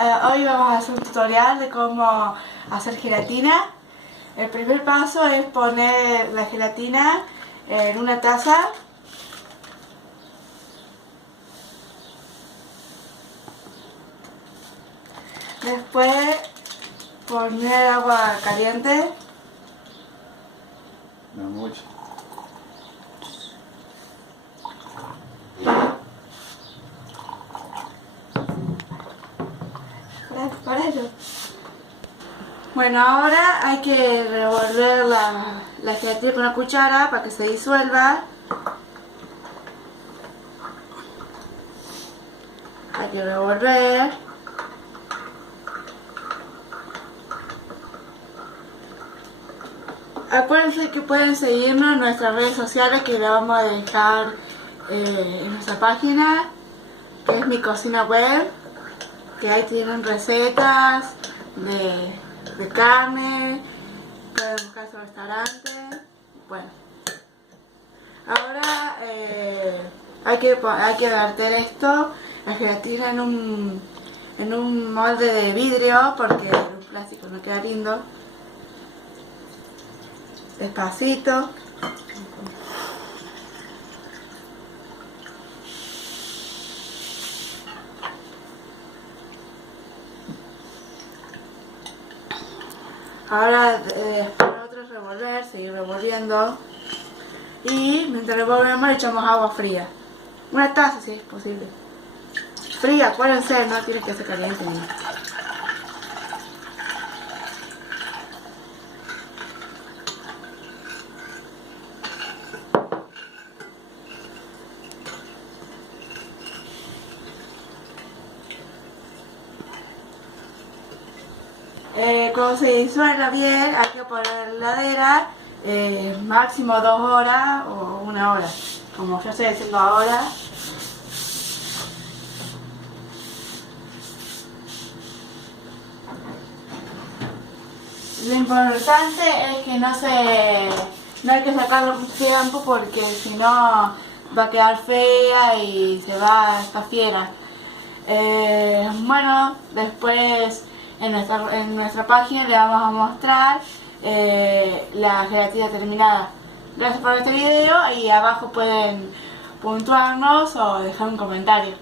Hoy vamos a hacer un tutorial de cómo hacer gelatina. El primer paso es poner la gelatina en una taza. Después poner agua caliente. No mucho. Para eso. Bueno, ahora hay que revolver la gelatina con una cuchara para que se disuelva. Hay que revolver. Acuérdense que pueden seguirnos en nuestras redes sociales, que la vamos a dejar en nuestra página, que es Mi Cocina Web, que ahí tienen recetas de carne, pueden buscar su restaurante. Bueno, ahora hay que verter esto, la gelatina en un molde de vidrio, porque el plástico no queda lindo. Despacito. Ahora después otro revolver, seguir revolviendo. Y mientras revolvemos le echamos agua fría. Una taza si es posible. Fría, acuérdense, no tiene que ser caliente ni nada. Cuando se disuelva bien hay que poner en la heladera máximo 2 horas o 1 hora, como yo estoy haciendo ahora. Lo importante es que no hay que sacarlo mucho tiempo, porque si no va a quedar fea y se va a estar fiera. Bueno, después en nuestra página le vamos a mostrar la gelatina terminada. Gracias por este video y abajo pueden puntuarnos o dejar un comentario.